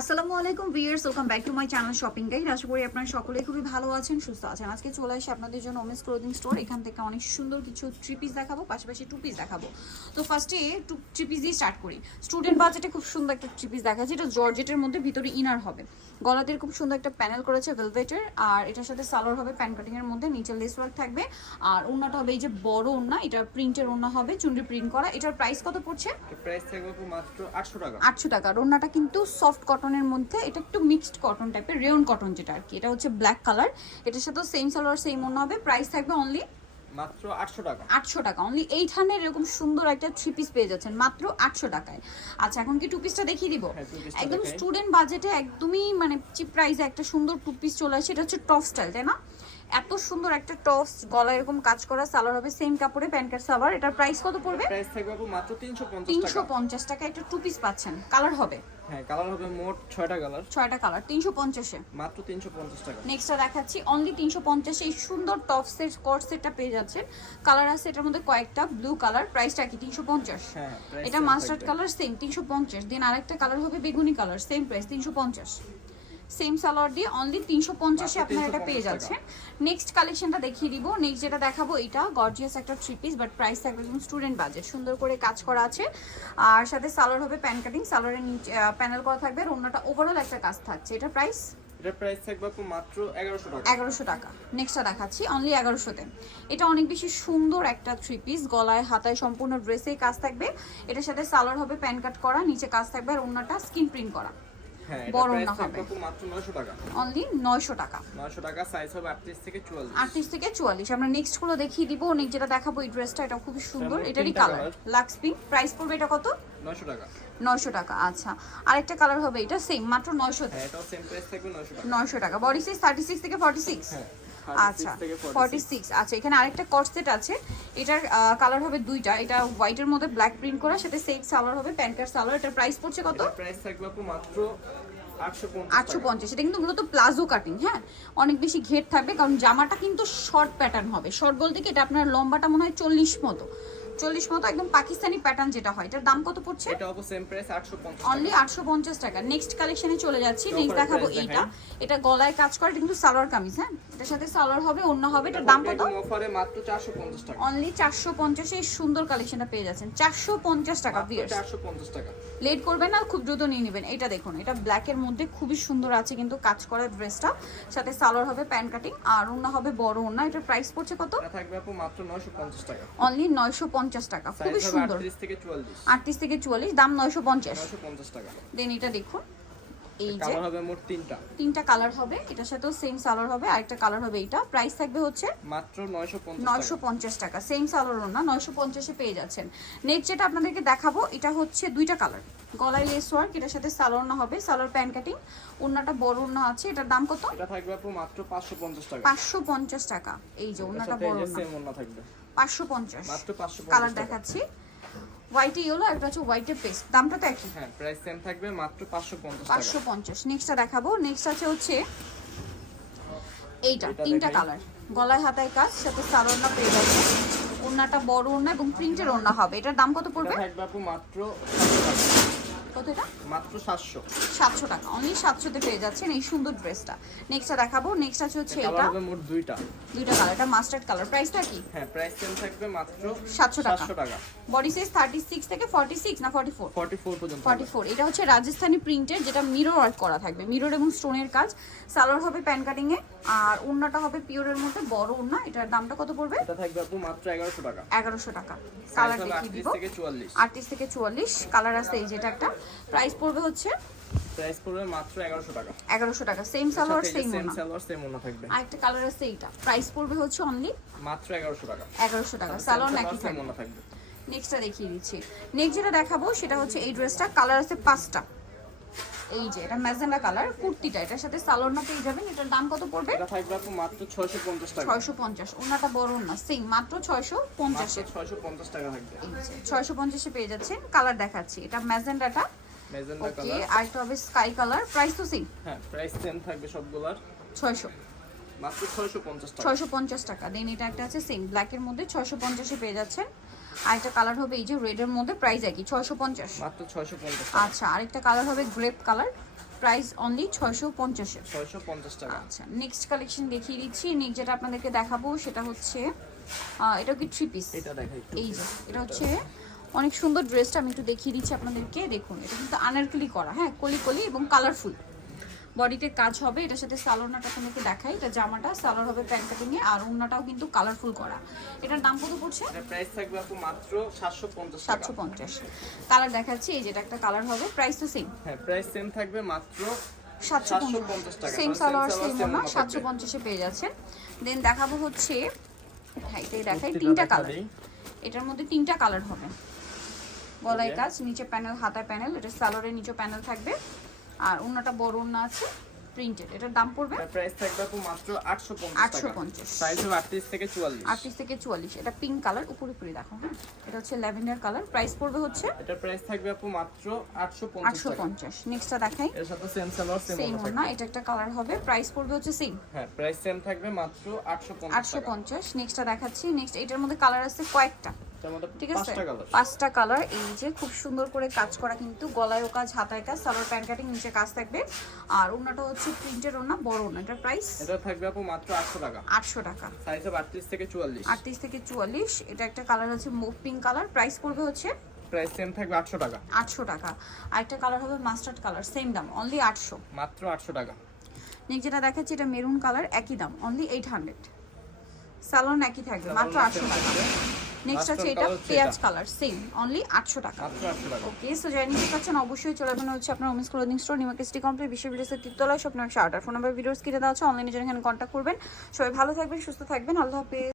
আসসালামু আলাইকুম viewers, welcome back to my channel shopping guide. আশা করি আপনারা সকলেই খুবই ভালো আছেন, সুস্থ আছেন। আজকে চলে আসি আপনাদের জন্য ওমেন্স ক্লোদিং স্টোর। এখান থেকে অনেক সুন্দর কিছু থ্রি পিস দেখাবো, পাশাপাশি টু পিস দেখাবো। তো ফার্স্টে থ্রি পিস দিয়ে স্টার্ট করি। স্টুডেন্ট বাজেটে খুব সুন্দর একটা থ্রি পিস দেখাচ্ছি। এটা জর্জেটের মধ্যে, ভিতরে ইনার হবে, গলাতে খুব সুন্দর একটা প্যানেল করেছে ভেলভেটের। আর এটার সাথে সালোয়ার হবে প্যান কাটিং এর মধ্যে, নিচে লেস ওয়ার্ক থাকবে। আর ওন্নাটা হবে এই যে বড় ওন্না, এটা প্রিন্টের ওন্না হবে, চুনরি প্রিন্ট করা। এটার প্রাইস কত পড়ছে? প্রাইস থাকবে মাত্র 800 টাকা। 800 টাকা। আর ওন্নাটা কিন্তু সফট কটনের মধ্যে, এটা একটু মিক্সড কটন টাইপের, রেয়ন কটন যেটা আর কি। এটা হচ্ছে ব্ল্যাক কালার। এটার সাথে সেম সালোয়ার সেম ওন্না হবে। প্রাইস থাকবে অনলি মাত্র 800 টাকা। 800 টাকা। অনলি 800 এরকম সুন্দর একটা থ্রি পিস পেয়ে যাচ্ছেন মাত্র 800 টাকায়। আচ্ছা, এখন কি টু পিসটা দেখিয়ে দিব? একদম স্টুডেন্ট বাজেটে, একদমই মানে চিপ প্রাইসে একটা সুন্দর টু পিস চলে আসে। এটা হচ্ছে টপ স্টাইল, তাই না? এত সুন্দর একটা টপস, গলা এরকম কাজ করা, সালোয়ার হবে সেম কাপড়ে, প্যান্ট কাট সালোয়ার। এটার প্রাইস কত পড়বে? প্রাইস থাকবে মাত্র 350 টাকা। 350 টাকা একটা টু পিস পাচ্ছেন। কালার হবে, হ্যাঁ কালার হবে মোট 6টা কালার। 6টা কালার 350 এ মাত্র 350 টাকা। নেক্সটটা দেখাচ্ছি অনলি 350 এই সুন্দর টপ সেট কট সেটটা পেয়ে যাচ্ছেন। কালার আছে এটার মধ্যে কয়েকটা, ব্লু কালার। প্রাইসটা কি 350? হ্যাঁ, এটা মাস্টার্ড কালার সেম 350। দেন আরেকটা কালার হবে বেগুনি colour, same price 350। Same salwar দিয়ে অনলি 350 এ আপনারা এটা পেয়ে যাচ্ছেন। নেক্সট কালেকশনটা দেখিয়ে দিব। নেক্সট যেটা দেখাবো, এটা গর্জিয়াস একটা থ্রি পিস, বাট প্রাইস থাকবে একদম স্টুডেন্ট বাজেট। সুন্দর করে কাজ করা আছে, আর সাথে সালোয়ার হবে প্যান কাটিং, সালোয়ারের নিচে প্যানেল করা থাকবে, আর অন্যটা ওভারঅল একটা কাজ থাকছে। এটা প্রাইস, এটার প্রাইস থাকবে মাত্র 1100 টাকা। 1100 টাকা। নেক্সটটা দেখাচ্ছি অনলি 1100 তে। এটা অনেক বেশি সুন্দর একটা থ্রি পিস, গলায় হাতায় সম্পূর্ণ ড্রেসে কাজ থাকবে। এটার সাথে সালোয়ার হবে প্যান কাট করা, নিচে কাজ থাকবে, আর অন্যটা স্কিন প্রিন্ট করা। হ্যাঁ, বড় প্রাইস না হবে থাকবে মাত্র 900 টাকা। অনলি 900 টাকা। 900 টাকা, সাইজ হবে 38 থেকে 44। 38 থেকে 44। আমরা নেক্সট গুলো দেখিয়ে দিব। নেক্সট যেটা দেখাবো, এই ড্রেসটা, এটা খুবই সুন্দর, এটারই কালার লাক্স পিঙ্ক। প্রাইস পড়বে এটা কত? 900 টাকা। 900 টাকা। আচ্ছা, আরেকটা কালার হবে, এটা সেম মাত্র 900 হ্যাঁ, টাকা। এটাও সেম প্রাইস থাকবে 900 টাকা। 900 টাকা। বডি সাইজ 36 থেকে 46। হ্যাঁ, আচ্ছা 36 থেকে 46। আচ্ছা, এখানে আরেকটা কট সেট আছে। এটার কালার হবে দুইটা, এটা হোয়াইটের মধ্যে ব্ল্যাক প্রিন্ট করা, সাথে সেম সালোয়ার হবে প্যান্ট কাট সালোয়ার। এটার প্রাইস পড়ছে কত? প্রাইস থাকবে মাত্র 850। এটা কিন্তু মূলত প্লাজো কাটিং, হ্যাঁ, অনেক বেশি ঘের থাকবে, কারণ জামাটা কিন্তু শর্ট প্যাটার্ন হবে। শর্ট বলতে কি, এটা আপনার লম্বাটা মনে হয় 40 মতো, 40 মতো, একদম পাকিস্তানি প্যাটার্ন যেটা হয়। এটার দাম কত পড়ছে? এটাও সেম প্রাইস 850 অনলি 850 টাকা। নেক্সট কালেকশনে চলে যাচ্ছি। নেক্সট দেখাবো এইটা। এটা গলায় কাজ করে, এটা কিন্তু সালোয়ার কামিজ, হ্যাঁ, এটার সাথে সালোয়ার হবে, অন্য হবে। এটার দাম কত? অফারে মাত্র 450 টাকা। অনলি 450 এই সুন্দর কালেকশনটা পেয়ে যাচ্ছেন 450 টাকা। ভিউয়ার্স 450 টাকা। লেট করবেন না, খুব দ্রুত নিয়ে নেবেন। এটা দেখুন, এটা ব্ল্যাকের মধ্যে খুবই সুন্দর আছে কিন্তু কাজ করা ড্রেসটা, সাথে সালোয়ার হবে প্যান কাটিং, আর ওন্না হবে বড় ওন্না। এটার প্রাইস পড়ছে কত? এটা থাকবে মাত্র 950 টাকা। অনলি 950 টাকা। খুবই সুন্দর, 38 থেকে 44। 38 থেকে 44, দাম 950। 950 টাকা। দেন এটা দেখুন, এই যে কালার হবে মোট 3টা কালার হবে। এটার সাথেও সেম সালোয়ার হবে, আরেকটা কালার হবে এইটা। প্রাইস থাকবে হচ্ছে মাত্র 950 950 টাকা। সেম সালোয়ার না, 950 এ পেয়ে যাচ্ছেন। নেক্সট যেটা আপনাদেরকে দেখাবো, এটা হচ্ছে দুইটা কালার, গলায় লেস ওয়ার্ক, এটার সাথে সালোয়ার না হবে, সালোয়ার প্যান কাটিং, ওন্নাটা বড় ওন্না আছে। এটার দাম কত? এটা থাকবে মাত্র 550 টাকা। 550 টাকা। এই যে ওন্নাটা বড় ওন্না, সেম ওন্না থাকবে 550। মাত্র 550 কালার দেখাচ্ছি, হোয়াইট ইয়েলো, একটা হচ্ছে হোয়াইটের পেস্ট। দামটা তো একই। হ্যাঁ, প্রাইস সেম থাকবে মাত্র 550 টাকা। 550। নেক্সটটা দেখাবো। নেক্সট আছে হচ্ছে এইটা, 3টা কালার, গলায় হাতায় কাজ, সাথে সালোয়ার না পেয়ে যাচ্ছে, ওন্নাটা বড় ওন্না এবং প্রিন্টের ওন্না হবে। এটার দাম কত পড়বে? এটা থাকবে মাত্র কত? এটা মাত্র 700। 700 টাকা। অনলি 700 তে পেয়ে যাচ্ছেন এই সুন্দর ড্রেসটা। নেক্সটটা দেখাবো। নেক্সট আছে হচ্ছে কালার এটা, হবে মোট দুইটা কালার। এটা মাস্টার্ড কালার। প্রাইসটা কি? হ্যাঁ, প্রাইস সেম থাকবে মাত্র 700 টাকা। 700 টাকা। বডি সাইজ 36 থেকে 46 না 44? 44 পর্যন্ত। 44। এটা হচ্ছে রাজস্থানি প্রিন্টের, যেটা মিরর ওয়ার্ক করা থাকবে, মিরর এবং স্টোনের কাজ। সালোয়ার হবে প্যান কাটিং এ, আর ওন্নাটা হবে পিওরের মধ্যে বড় ওন্না। এটার দামটা কত পড়বে? এটা থাকবে মাত্র 1100 টাকা। 1100 টাকা। কালার দেখিয়ে দিব, 38 থেকে 44। 38 থেকে 44 কালার আছে। এই যেটা একটা, প্রাইস পড়বে হচ্ছে প্রাইস পড়বে মাত্র 1100 টাকা। 1100 টাকা। সেম সালোয়ার সেম সেম ওন্না। সালোয়ার সেম ওন্না থাকবে। আরেকটা কালার আছে এইটা, প্রাইস পড়বে হচ্ছে অনলি মাত্র 1100 টাকা। 1100 টাকা। সালোয়ার নাকি সেম থাকবে। ওন্না থাকবে। নেক্সটটা দেখিয়ে দিচ্ছি। নেক্সট যেটা দেখাবো সেটা হচ্ছে এই ড্রেসটা, কালার আছে 5টা। এই যে এটা ম্যাজেন্ডা কালার, কুর্তিটা, এটার সাথে সালোয়ার না পেয়ে যাবেন। এটার দাম কত পড়বে? এটা থাকবে মাত্র 650 টাকা। 650। ওনাটা বড় না, সেম মাত্র 650 এ। 650 টাকা থাকবে। এই যে 650 এ পেয়ে যাচ্ছেন। কালার দেখাচ্ছি, এটা ম্যাজেন্ডাটা, ম্যাজেন্ডা ওকে, কালার। আর একটা হবে স্কাই কালার। প্রাইস তো সেম, হ্যাঁ, প্রাইস সেম থাকবে সবগুলার। 600, মাত্র 650 টাকা। 650 টাকা। দেন এটা একটা আছে সেম ব্ল্যাকের মধ্যে, 650 এ পেয়ে যাচ্ছেন। আরেকটা কালার হবে এই যে রেড এর মধ্যে, প্রাইস একই 650। মাত্র 650 টাকা। আচ্ছা, আরেকটা কালার হবে গ্রেপ কালার, প্রাইস অনলি 650 এর। 650 টাকা। আচ্ছা নেক্সট কালেকশন দেখিয়ে দিচ্ছি। নেক্সট যেটা আপনাদেরকে দেখাবো সেটা হচ্ছে এটা কি 3 পিস। এটা দেখাই একটু। এই যে এটা হচ্ছে অনেক সুন্দর ড্রেসটা আমি একটু দেখিয়ে দিচ্ছি আপনাদেরকে। দেখুন এটা কিন্তু আনারকলি করা, হ্যাঁ কলি কলি এবং কালারফুল বডিতে কাজ হবে। এটার সাথে সালোয়ারটা আপনাদেরকে দেখাই। এটা জামাটা সালোয়ার হবে প্যান্ট কাটিং এ, আর ওন্নাটাও কিন্তু কালারফুল করা। এটার দাম কত পড়ছে? এটা প্রাইস থাকবে আপু মাত্র 750 টাকা। 750। কালার দেখাচ্ছি, এই যেটা একটা কালার হবে, প্রাইস তো সেম। হ্যাঁ প্রাইস সেম থাকবে মাত্র 750 টাকা। সেম সালোয়ার সেম ওন্না 750 এ পেয়ে যাচ্ছেন। দেন দেখাবো হচ্ছে, হ্যাঁ এটাই দেখাই, তিনটা কালার। এটার মধ্যে তিনটা কালার হবে। গলায় কাজ, নিচে প্যানেল, হাতায় প্যানেল, এটা সালোয়ারের নিচে প্যানেল থাকবে, আর ওন্নাটা বড় ওন্না আছে প্রিন্টেড। এটার দাম পড়বে প্রাইস থাকবে আপু মাত্র 850 টাকা। 850। সাইজ হবে 38 থেকে 44। 38 থেকে 44। এটা পিঙ্ক কালার, উপরে উপরে দেখো, হ্যাঁ এটা হচ্ছে ল্যাভেন্ডার কালার। প্রাইস পড়বে হচ্ছে এটা প্রাইস থাকবে আপু মাত্র 850 টাকা। 850। নেক্সটটা দেখাই, এর সাথে সেম সালোয়ার সেম সেম ওন্না ওন্না। এটা একটা কালার হবে, প্রাইস পড়বে হচ্ছে সেম হ্যাঁ প্রাইস সেম থাকবে মাত্র 850 টাকা। 850। নেক্সটটা দেখাচ্ছি। নেক্সট এটার মধ্যে কালার আছে কয়েকটা, এটার মধ্যে ঠিক আছে 5টা কালার। 5টা কালার। এই যে খুব সুন্দর করে কাজ করা, কিন্তু গলায়ও কাজ, হাতায় কাজ, সালোয়ার প্যান্ট কাটিং, নিচে কাজ থাকবে, আর ওন্নাটা হচ্ছে প্রিন্টের ওন্না, বড় ওন্না। এটার প্রাইস এটা থাকবে আপু মাত্র 800 টাকা। 800 টাকা। সাইজ হবে 38 থেকে 44। 38 থেকে 44। এটা একটা কালার আছে মুভ পিঙ্ক কালার, প্রাইস পড়বে হচ্ছে প্রাইস সেম থাকবে 800 টাকা। 800 টাকা। আরেকটা কালার হবে মাস্টার্ড কালার, সেম দাম অনলি 800। মাত্র 800 টাকা। নেক্সট যেটা দেখাচ্ছি এটা মেরুন কালার, একই দাম অনলি 800। সালোন একই থাকবে, মাত্র 800 টাকা। নেক্সট আছে এটা পেঁয়াজ কালার, সেম অনলি 800 টাকা। মাত্র 800 টাকা। ওকে, সো যারা নিতে চাচ্ছেন অবশ্যই চলে যাবেন হচ্ছে আপনার women's clothing store, new market city complex, বিশ্ববিদ্যালয়ের তৃতীয়তলায়, স্বপ্ন শার্টার। ফোন নাম্বার ভিডিওস কিনে দেওয়া আছে, অনলাইনে জন্য এখানে কন্ট্যাক্ট করবেন। সবাই ভালো থাকবেন, সুস্থ থাকবেন, আল্লাহ হাফেজ।